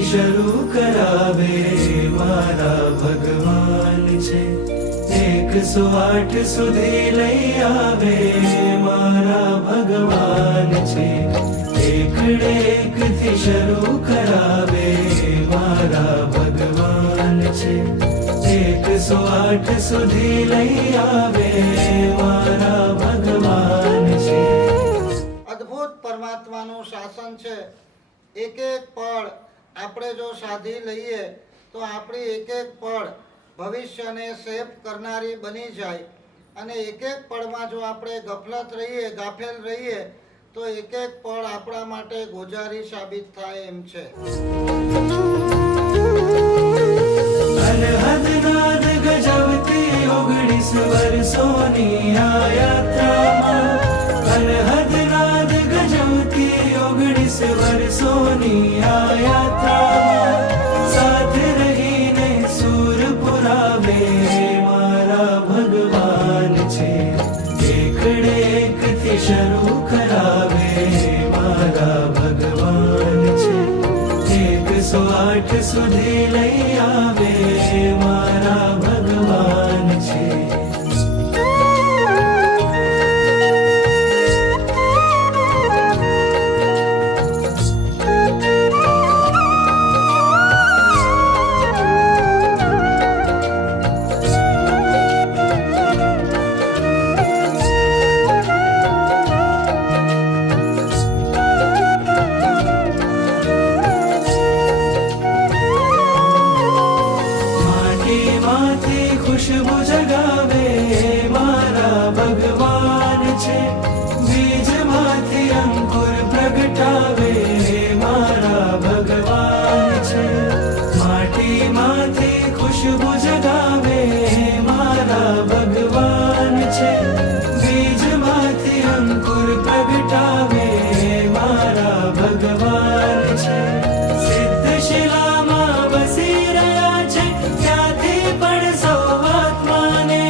થી શરૂ કરાવે મારા ભગવાન છે. 108 સુધી લઈ આવે મારા ભગવાન છે. એકડે એક થી શરૂ કરાવે મારા ભગવાન છે. 108 સુધી લઈ આવે મારા ભગવાન છે. અદ્ભુત પરમાત્માનું શાસન છે. એક એક પળ આપણે જો સાધી લઈએ તો આપણી એક એક પળ ભવિષ્યને સેફ કરનારી બની જાય. અને એક એક પળમાં જો આપણે ગફલત રહીએ, ગાફેલ રહીએ તો એક એક પળ આપણા માટે ગોજારી સાબિત થાય એમ છે. અનહદ નાદ ગજવતી 19 વર્ષોની આ યાત્રામાં, અનહદ નાદ ગજવતી 19 વર્ષોની આ યાત્રામાં સાથે રહીને સૂર પુરાવે મારા ભગવાન છે. એકડે એક થી શરૂ કરાવે મારા ભગવાન છે. 108 સુધી લઈ આવે મારા ભગવાન છે. ખુશબુ જગાવે મારા ભગવાન છે. બીજમાંથી અંકુર પ્રગટાવે મારા ભગવાન છે. માટીમાંથી ખુશબુ જગાવે મારા ભગવાન છે. બીજમાંથી અંકુર પ્રગટાવે મારા ભગવાન છે. સિદ્ધ શિલામાં વસી રહ્યા છે ત્યાંથી પણ સૌ આત્માને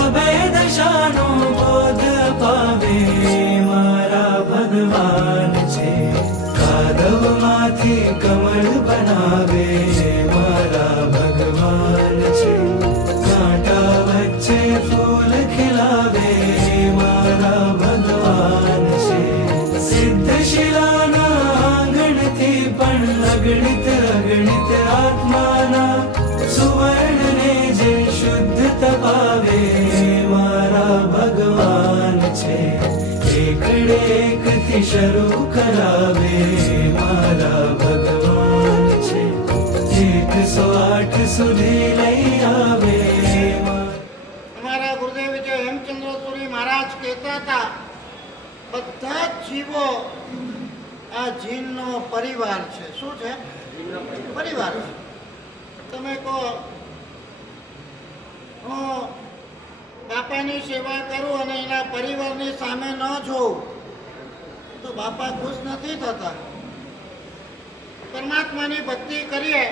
અભય દશાનો બોધ અપાવે મારા ભગવાન છે. કાદવમાંથી કમળ બનાવે મારા ભગવાન છે. કાંટા વચ્ચે ફૂલ ખીલાવે મારા ભગવાન છે. સિદ્ધ શિલાના આંગણથી પણ અગણિત અગણિત આત્માના સુવર્ણને જે શુદ્ધ તપાવે મારા ભગવાન છે. એકડે એક થી શરૂ કરાવે મારા ભગવાન છે. 108 સુધી લઈ આવે. અમારા ગુરુદેવ વિજય હેમચંદ્ર સુરી મહારાજ કહેતા હતા, બધા જ જીવો આ જીનનો પરિવાર છે. શું છે? પરિવાર. તમે કહો હું બાપાની સેવા કરું અને એના પરિવારની સામે ન જોઉં તો બાપા ખુશ નથી થતા. પરમાત્માની ભક્તિ કરીએ,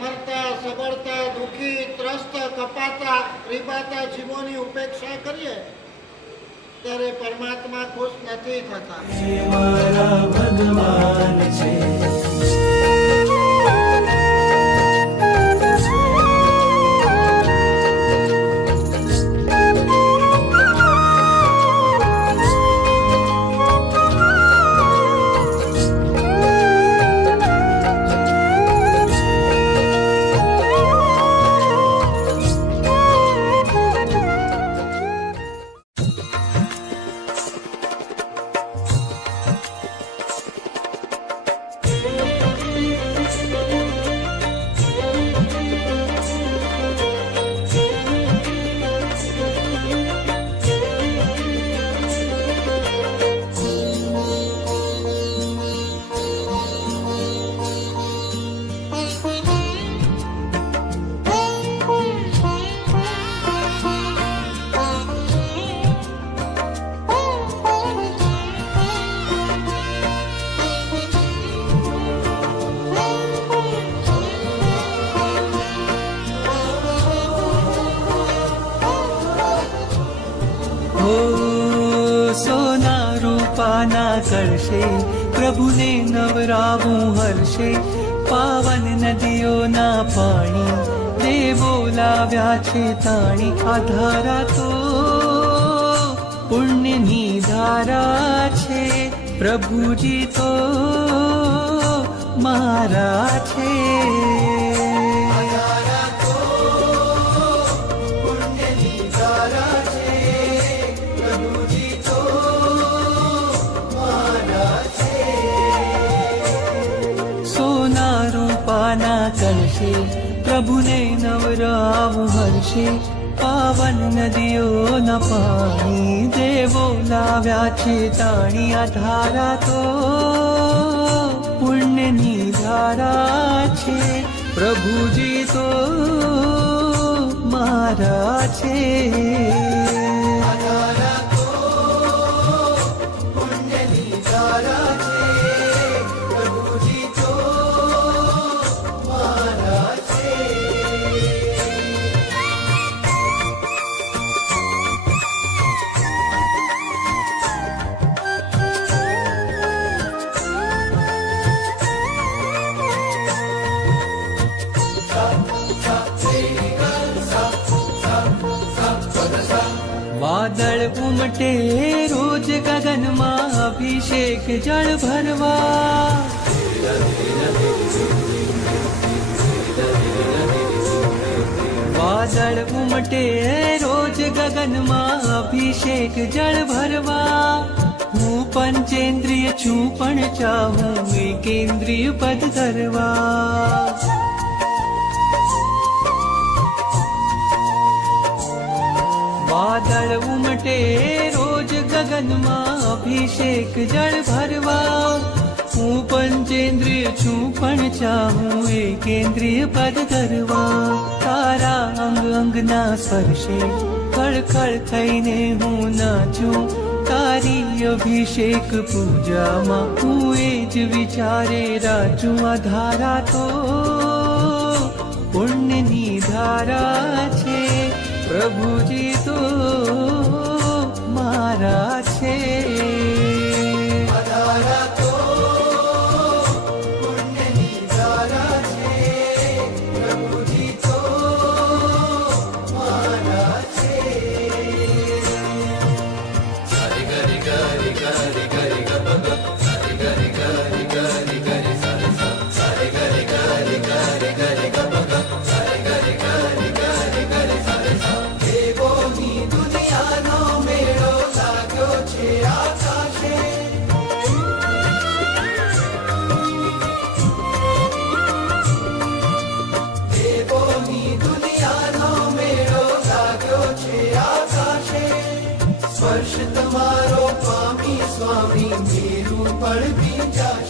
મરતા, સબળતા, દુઃખી, ત્રસ્ત, કપાતા, રીબાતા જીવોની ઉપેક્ષા કરીએ ત્યારે પરમાત્મા ખુશ નથી થતા. મારા ભગવાન છે. સોના રૂપાના કરશે પ્રભુને નવરાવું હર્ષે, પાવન નદીઓના પાણી દેવો લાવ્યા છે તાણી. આ ધારા તો પુણ્યની ધારા છે, પ્રભુજી તો મારા છે. સોના રૂપાના કલશે પ્રભુને નવરાવું હર્ષે, પાવન નદીઓના પાણી દેવો લાવ્યા છે તાણી. આ ધારા તો પુણ્યની ધારા છે, પ્રભુજી તો મારા છે. વાદળ ઉમટે રોજ ગગનમાં, અભિષેક જળ ભરવા. વાદળ ઉમટે રોજ ગગનમાં, અભિષેક જળ ભરવા. હું પંચેન્દ્રિય છું પણ ચાહું એકેન્દ્રિય પદ ધરવા. વાદળ ઉમટે રોજ ગગનમાં, અભિષેક જળ ભરવા. હું પંચેન્દ્રિય છું પણ ચાહું એકેન્દ્રિય પદ ધરવા. તારા અંગ અંગના સ્પર્શે ખળખળ થઈને હું નાચું, તારી અભિષેક પૂજામાં હું એ જ વિચારે રાચું. આ ધારા તો પુણ્યની ધારા છે, પ્રભુજી તો મારા છે. સ્પર્શ તમારો પામી સ્વામી મેરું પણ બી જાય.